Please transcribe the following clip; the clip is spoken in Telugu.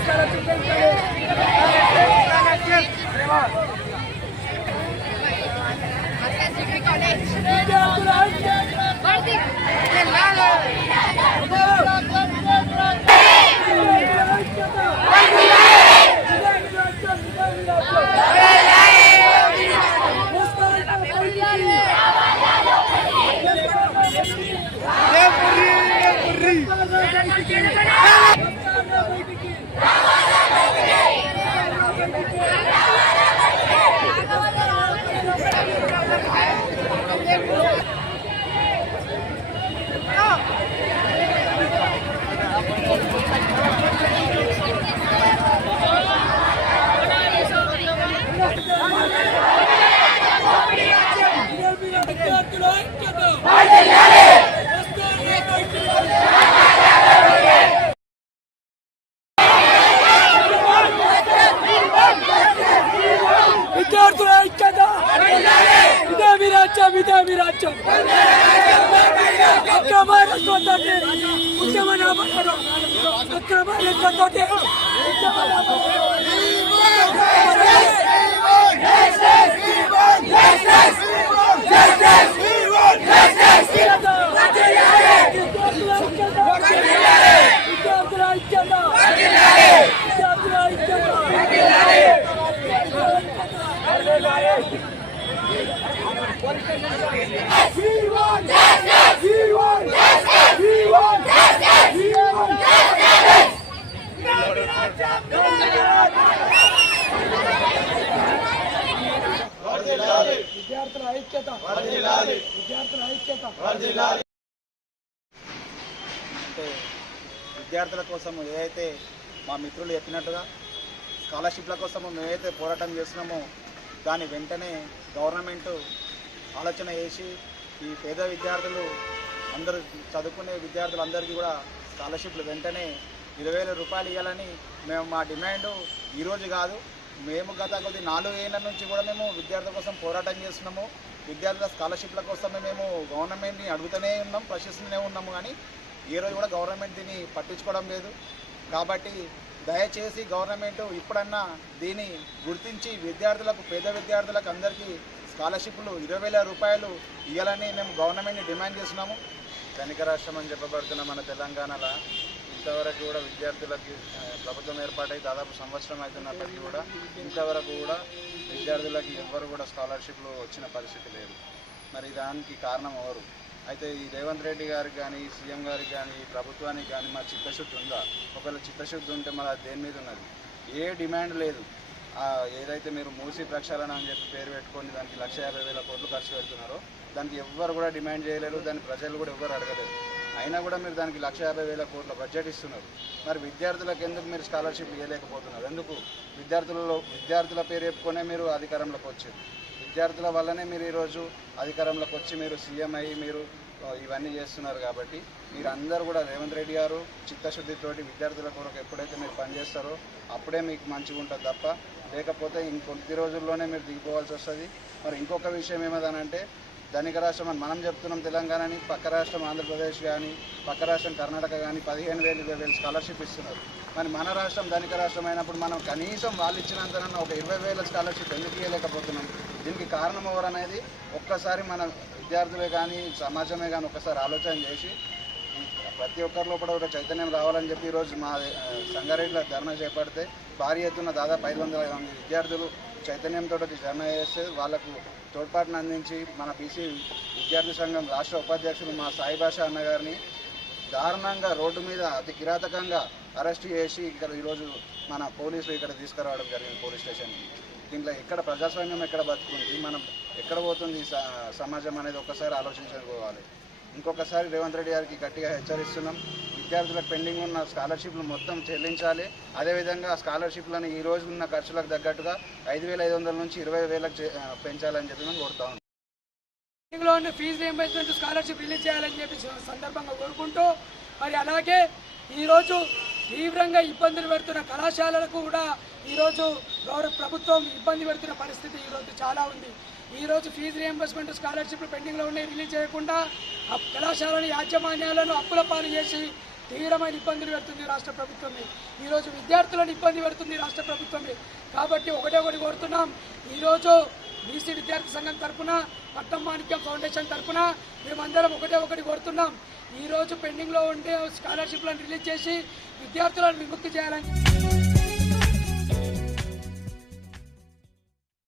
స్కాలర్షిప్ పెంచాలి ಬಿಜೆಪಿ ರಾಜ್ಯ ಅಕ್ರಮ ರಸ್ತೆ ಉದ್ಯಮ ನಾಮಕರಣ ಅಕ್ರಮ ರಸ್ತೆ ಉದ್ಯಮ ನಾಮಕರಣ విద్యార్థుల ఐక్యత విద్యార్థుల ఐక్యత అంటే విద్యార్థుల కోసం ఏదైతే మా మిత్రులు చెప్పినట్టుగా స్కాలర్షిప్ల కోసం మేమైతే పోరాటం చేస్తున్నామో దాని వెంటనే గవర్నమెంట్ ఆలోచన చేసి ఈ పేద విద్యార్థులు అందరూ చదువుకునే విద్యార్థులందరికీ కూడా స్కాలర్షిప్లు వెంటనే ఇరవై వేల రూపాయలు ఇవ్వాలని మేము మా డిమాండ్ ఈరోజు కాదు. మేము గత కొద్ది నాలుగు ఏళ్ళ నుంచి కూడా మేము విద్యార్థుల కోసం పోరాటం చేస్తున్నాము. విద్యార్థుల స్కాలర్షిప్ల కోసమే మేము గవర్నమెంట్ని అడుగుతూనే ఉన్నాం ప్రశ్నిస్తూనే ఉన్నాము కానీ ఈ రోజు కూడా గవర్నమెంట్ దీన్ని పట్టించుకోవడం లేదు. కాబట్టి దయచేసి గవర్నమెంట్ ఇప్పుడన్నా దీన్ని గుర్తించి విద్యార్థులకు పేద విద్యార్థులకు అందరికీ స్కాలర్షిప్లు ఇరవై వేల రూపాయలు ఇవ్వాలని మేము గవర్నమెంట్ని డిమాండ్ చేస్తున్నాము. ధనిక రాష్ట్రం అని చెప్పబడుతున్న మన తెలంగాణలో ఇంతవరకు కూడా విద్యార్థులకి ప్రభుత్వం ఏర్పాటై దాదాపు సంవత్సరం అవుతున్నప్పటికీ కూడా ఇంతవరకు కూడా విద్యార్థులకి ఎవ్వరు కూడా స్కాలర్షిప్లు వచ్చిన పరిస్థితి లేదు. మరి దానికి కారణం ఎవరు? అయితే ఈ రేవంత్ రెడ్డి గారికి కానీ సీఎం గారికి కానీ ప్రభుత్వానికి కానీ మా చిత్తశుద్ధి ఉందా? ఒకవేళ చిత్తశుద్ధి ఉంటే మరి దేని మీద ఉన్నది? ఏ డిమాండ్ లేదు. ఏదైతే మీరు మూసి ప్రక్షాళన అని చెప్పి పేరు పెట్టుకొని దానికి లక్ష యాభై వేల కోట్లు ఖర్చు పెడుతున్నారో దానికి ఎవ్వరు కూడా డిమాండ్ చేయలేరు దాని ప్రజలు కూడా ఎవ్వరు అడగలేరు. అయినా కూడా మీరు దానికి లక్ష యాభై వేల కోట్ల బడ్జెట్ ఇస్తున్నారు. మరి విద్యార్థులకు ఎందుకు మీరు స్కాలర్షిప్ ఇవ్వలేకపోతున్నారు? ఎందుకు? విద్యార్థులలో విద్యార్థుల పేరు చెప్పుకొనే మీరు అధికారంలోకి వచ్చారు. విద్యార్థుల వల్లనే మీరు ఈరోజు అధికారంలోకి వచ్చి మీరు సీఎం అయ్యి మీరు ఇవన్నీ చేస్తున్నారు కాబట్టి మీరందరూ కూడా రేవంత్ రెడ్డి గారు చిత్తశుద్ధితోటి విద్యార్థుల కొరకు ఎప్పుడైతే మీరు పనిచేస్తారో అప్పుడే మీకు మంచిగా ఉంటుంది తప్ప లేకపోతే ఇంకొద్ది రోజుల్లోనే మీరు దిగిపోవాల్సి వస్తుంది. మరి ఇంకొక విషయం ఏమదనంటే ధనిక రాష్ట్రం అని మనం చెప్తున్నాం తెలంగాణని పక్క రాష్ట్రం ఆంధ్రప్రదేశ్ కానీ పక్క రాష్ట్రం కర్ణాటక కానీ పదిహేను వేలు ఇరవై వేలు స్కాలర్షిప్ ఇస్తున్నారు. మరి మన రాష్ట్రం ధనిక రాష్ట్రం అయినప్పుడు మనం కనీసం వాళ్ళు ఇచ్చినంతనన్నా ఒక ఇరవై వేల స్కాలర్షిప్ ఎందుకు ఇవ్వలేకపోతున్నాం దీనికి కారణం ఎవరనేది ఒక్కసారి మన విద్యార్థులే కానీ సమాజమే కానీ ఒక్కసారి ఆలోచన చేసి ప్రతి ఒక్కరిలో కూడా ఒక చైతన్యం రావాలని చెప్పి ఈరోజు మా సంగారెడ్డిలో ధర్నా చేపడితే భారీ ఎత్తున దాదాపు ఐదు వందల మంది విద్యార్థులు చైతన్యంతో ధర్నా చేస్తే వాళ్ళకు తోడ్పాటును అందించి మన బీసీ విద్యార్థి సంఘం రాష్ట్ర ఉపాధ్యక్షులు మా సాయిభాష అన్న గారిని దారుణంగా రోడ్డు మీద అతి కిరాతకంగా అరెస్ట్ చేసి ఇక్కడ ఈరోజు మన పోలీసులు ఇక్కడ తీసుకురావడం జరిగింది పోలీస్ స్టేషన్కి. దీంట్లో ఎక్కడ ప్రజాస్వామ్యం ఎక్కడ బతుకుంది? మనం ఎక్కడ పోతుంది స- సమాజం అనేది ఒక్కసారి ఆలోచించుకోవాలి. ఇంకొకసారి రేవంత్ రెడ్డి గారికి గట్టిగా హెచ్చరిస్తున్నాం. విద్యార్థులకు పెండింగ్ ఉన్న స్కాలర్షిప్లు మొత్తం చెల్లించాలి. అదేవిధంగా ఆ స్కాలర్షిప్లను ఈ రోజు ఉన్న ఖర్చులకు తగ్గట్టుగా ఐదు వేల ఐదు వందల నుంచి ఇరవై వేలకు చే- పెంచాలని చెప్పి మేము కోరుతా ఉన్నాం. పెండింగ్లో ఉన్న ఫీజు రియంబర్స్మెంట్ స్కాలర్షిప్ రిలీజ్ చేయాలని చెప్పి సందర్భంగా కోరుకుంటూ మరి అలాగే ఈరోజు తీవ్రంగా ఇబ్బందులు పెడుతున్న కళాశాలలకు కూడా ఈరోజు గౌరవ ప్రభుత్వం ఇబ్బంది పెడుతున్న పరిస్థితి ఈరోజు చాలా ఉంది. ఈరోజు ఫీజు రియంబర్స్మెంట్ స్కాలర్షిప్లు పెండింగ్లో ఉన్నాయి. రిలీజ్ చేయకుండా ఆ యాజమాన్యాలను అప్పుల పాలు చేసి తీవ్రమైన ఇబ్బందులు పెడుతుంది రాష్ట్ర ప్రభుత్వమే. ఈరోజు విద్యార్థులను ఇబ్బంది పెడుతుంది రాష్ట్ర ప్రభుత్వమే. కాబట్టి ఒకటే ఒకటి కోరుతున్నాం. ఈరోజు బీసీ విద్యార్థి సంఘం తరపున పట్టం మాణిక్యం ఫౌండేషన్ తరపున మేమందరం ఒకటే ఒకటి కోరుతున్నాం. ఈరోజు పెండింగ్లో ఉండే స్కాలర్షిప్లను రిలీజ్ చేసి విద్యార్థులను విముక్తి చేయాలని